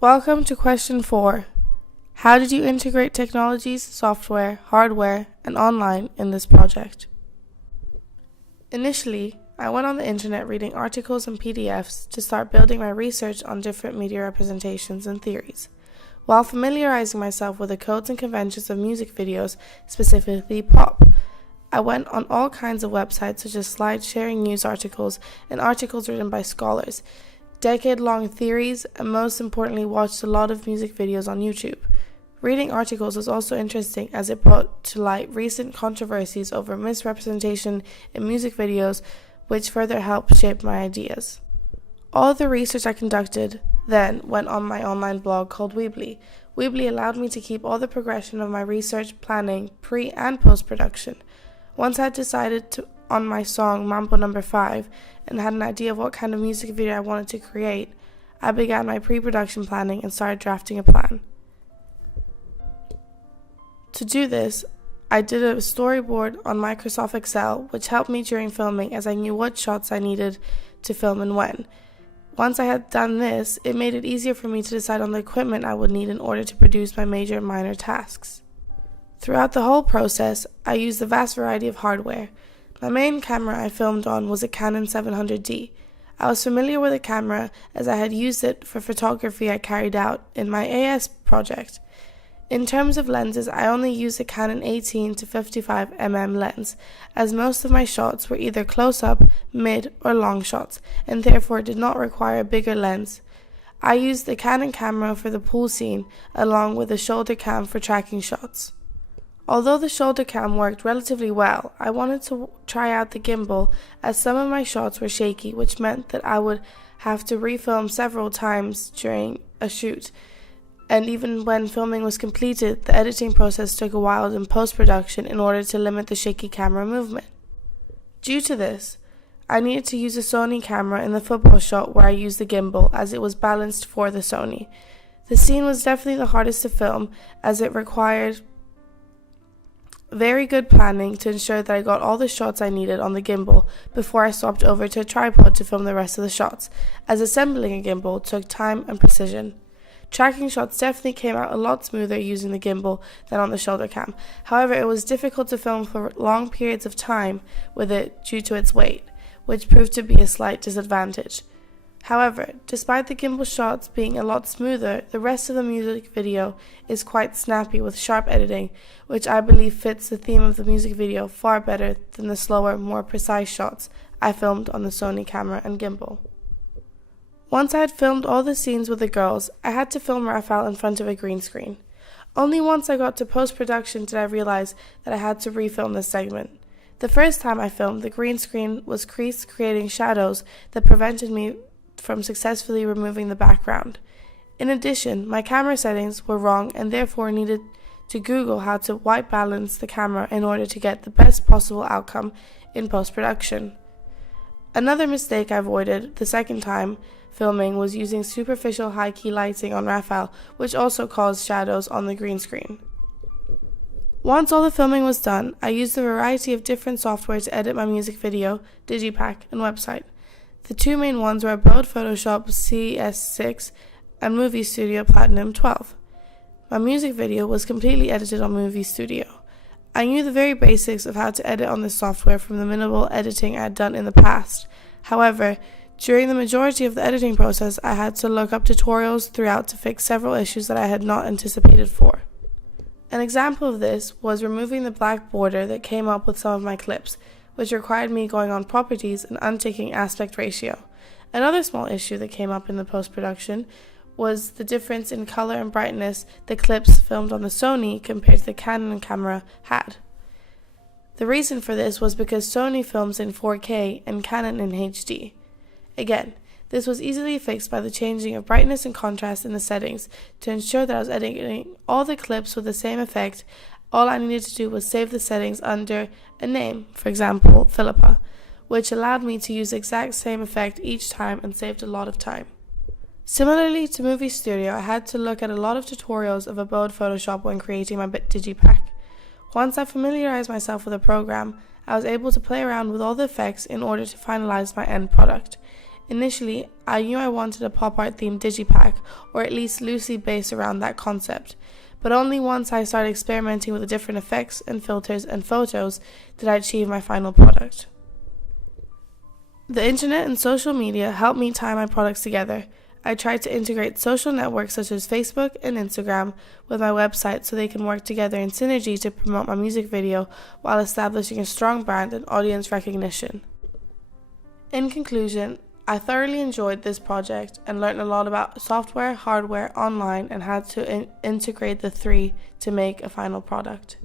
Welcome to question 4. How did you integrate technologies, software, hardware, and online in this project? Initially, I went on the internet reading articles and PDFs to start building my research on different media representations and theories, while familiarizing myself with the codes and conventions of music videos, specifically pop. I went on all kinds of websites such as slide-sharing news articles and articles written by scholars, decade-long theories, and most importantly watched a lot of music videos on YouTube. Reading articles was also interesting as it brought to light recent controversies over misrepresentation in music videos, which further helped shape my ideas. All the research I conducted then went on my online blog called Weebly. Weebly allowed me to keep all the progression of my research, planning, pre- and post-production. Once I had decided on my song Mambo No. 5 and had an idea of what kind of music video I wanted to create, I began my pre-production planning and started drafting a plan. To do this, I did a storyboard on Microsoft Excel, which helped me during filming as I knew what shots I needed to film and when. Once I had done this, it made it easier for me to decide on the equipment I would need in order to produce my major and minor tasks. Throughout the whole process, I used a vast variety of hardware. My main camera I filmed on was a Canon 700D. I was familiar with the camera as I had used it for photography I carried out in my AS project. In terms of lenses, I only used a Canon 18 to 55mm lens, as most of my shots were either close-up, mid, or long shots, and therefore did not require a bigger lens. I used the Canon camera for the pool scene, along with a shoulder cam for tracking shots. Although the shoulder cam worked relatively well, I wanted to try out the gimbal as some of my shots were shaky, which meant that I would have to refilm several times during a shoot. And even when filming was completed, the editing process took a while in post-production in order to limit the shaky camera movement. Due to this, I needed to use a Sony camera in the football shot where I used the gimbal as it was balanced for the Sony. The scene was definitely the hardest to film as it required very good planning to ensure that I got all the shots I needed on the gimbal before I swapped over to a tripod to film the rest of the shots, as assembling a gimbal took time and precision. Tracking shots definitely came out a lot smoother using the gimbal than on the shoulder cam. However, it was difficult to film for long periods of time with it due to its weight, which proved to be a slight disadvantage. However, despite the gimbal shots being a lot smoother, the rest of the music video is quite snappy with sharp editing, which I believe fits the theme of the music video far better than the slower, more precise shots I filmed on the Sony camera and gimbal. Once I had filmed all the scenes with the girls, I had to film Raphael in front of a green screen. Only once I got to post-production did I realize that I had to refilm this segment. The first time I filmed, the green screen was creased, creating shadows that prevented me from successfully removing the background. In addition, my camera settings were wrong and therefore needed to Google how to white balance the camera in order to get the best possible outcome in post-production. Another mistake I avoided the second time filming was using superficial high-key lighting on Raphael, which also caused shadows on the green screen. Once all the filming was done, I used a variety of different software to edit my music video, Digipack, and website. The two main ones were Adobe Photoshop CS6 and Movie Studio Platinum 12. My music video was completely edited on Movie Studio. I knew the very basics of how to edit on this software from the minimal editing I had done in the past. However, during the majority of the editing process, I had to look up tutorials throughout to fix several issues that I had not anticipated for. An example of this was removing the black border that came up with some of my clips, which required me going on properties and unticking aspect ratio. Another small issue that came up in the post-production was the difference in color and brightness the clips filmed on the Sony compared to the Canon camera had. The reason for this was because Sony films in 4K and Canon in HD. Again, this was easily fixed by the changing of brightness and contrast in the settings to ensure that I was editing all the clips with the same effect. All I needed to do was save the settings under a name, for example, Philippa, which allowed me to use the exact same effect each time and saved a lot of time. Similarly to Movie Studio, I had to look at a lot of tutorials of Adobe Photoshop when creating my Digipack. Once I familiarized myself with the program, I was able to play around with all the effects in order to finalize my end product. Initially, I knew I wanted a pop art themed digipack, or at least loosely based around that concept, but only once I started experimenting with the different effects and filters and photos did I achieve my final product. The internet and social media helped me tie my products together. I tried to integrate social networks such as Facebook and Instagram with my website so they can work together in synergy to promote my music video while establishing a strong brand and audience recognition. In conclusion, I thoroughly enjoyed this project and learned a lot about software, hardware, online, and how to integrate the three to make a final product.